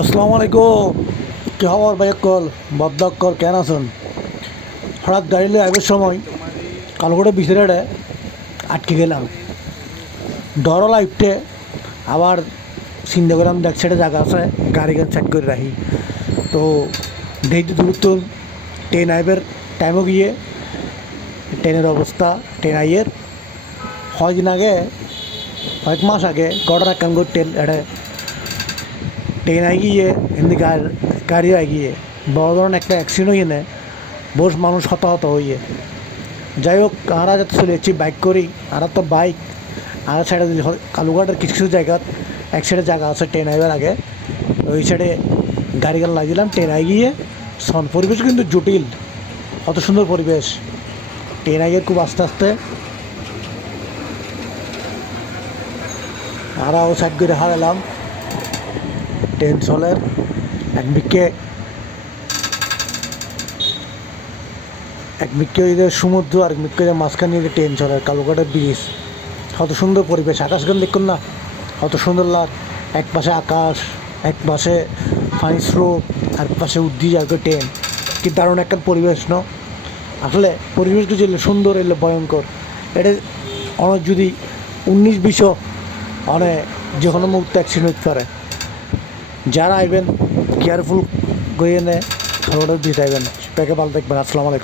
আসসালামু আলাইকুম। কি খবর ভাই? কল বদ্দক্কর কেন আছেন? হঠাৎ গাড়ি লিয়ে আইবার সময় কালগড়ে বিচেরাড়ে আটকে গেলাম। ডরও লাইফটে আবার চিন্তা করলাম দেখ সাইডে জায়গা আছে, গাড়ি গান সেট করে রাখি। তো দেখতে দূরত্ব ট্রেন আইবার টাইমও গিয়ে ট্রেনের অবস্থা, ট্রেন আইয়ের কয়েকদিন আগে, কয়েক মাস আগে গড়ার একখান করে ট্রেন আই গিয়ে এমনি গাড়ি আই গিয়ে বড় ধরনের একটা অ্যাক্সিডেন্ট হয়ে নেয়, বহু মানুষ হতাহত হইয়ে। যাই হোক, আমরা যাতে চলে যাচ্ছি বাইক করি, আর তো বাইক আর সাইডে কালুঘাটের কিছু কিছু জায়গা এক সাইডে জায়গা আছে ট্রেন আইবার আগে, ওই সাইডে গাড়ি গান লাগিলাম। ট্রেন আই গিয়ে পরিবেশ কিন্তু জটিল, কত সুন্দর পরিবেশ। ট্রেন আইয়ে খুব আস্তে আস্তে আরাও সাইড করে হারালাম। ট্রেন চলের একদিকে ওই যে সমুদ্র, আর একদিকে মাঝখানে ট্রেন চলে, কালুঘাটের ব্রিজ। কত সুন্দর পরিবেশ, আকাশ গান দেখুন না, কত সুন্দর লাগ। এক পাশে আকাশ, এক পাশে পানি স্রোত, আর পাশে উদ্ভিদ আর ট্রেন। কি দারুণ একটা পরিবেশ ন। আসলে পরিবেশটা ছিল সুন্দর, এলে ভয়ঙ্কর। এটা অনেক যদি 19-20 অনেক যে কোনো মুহূর্তে অ্যাক্সিডেন্ট হতে পারে। যারা আইবেন কেয়ারফুল গিয়ে নে, কালুঘাটের ব্রিজ আইবেন, প্যাকে ভালো দেখবেন। আসসালামু আলাইকুম।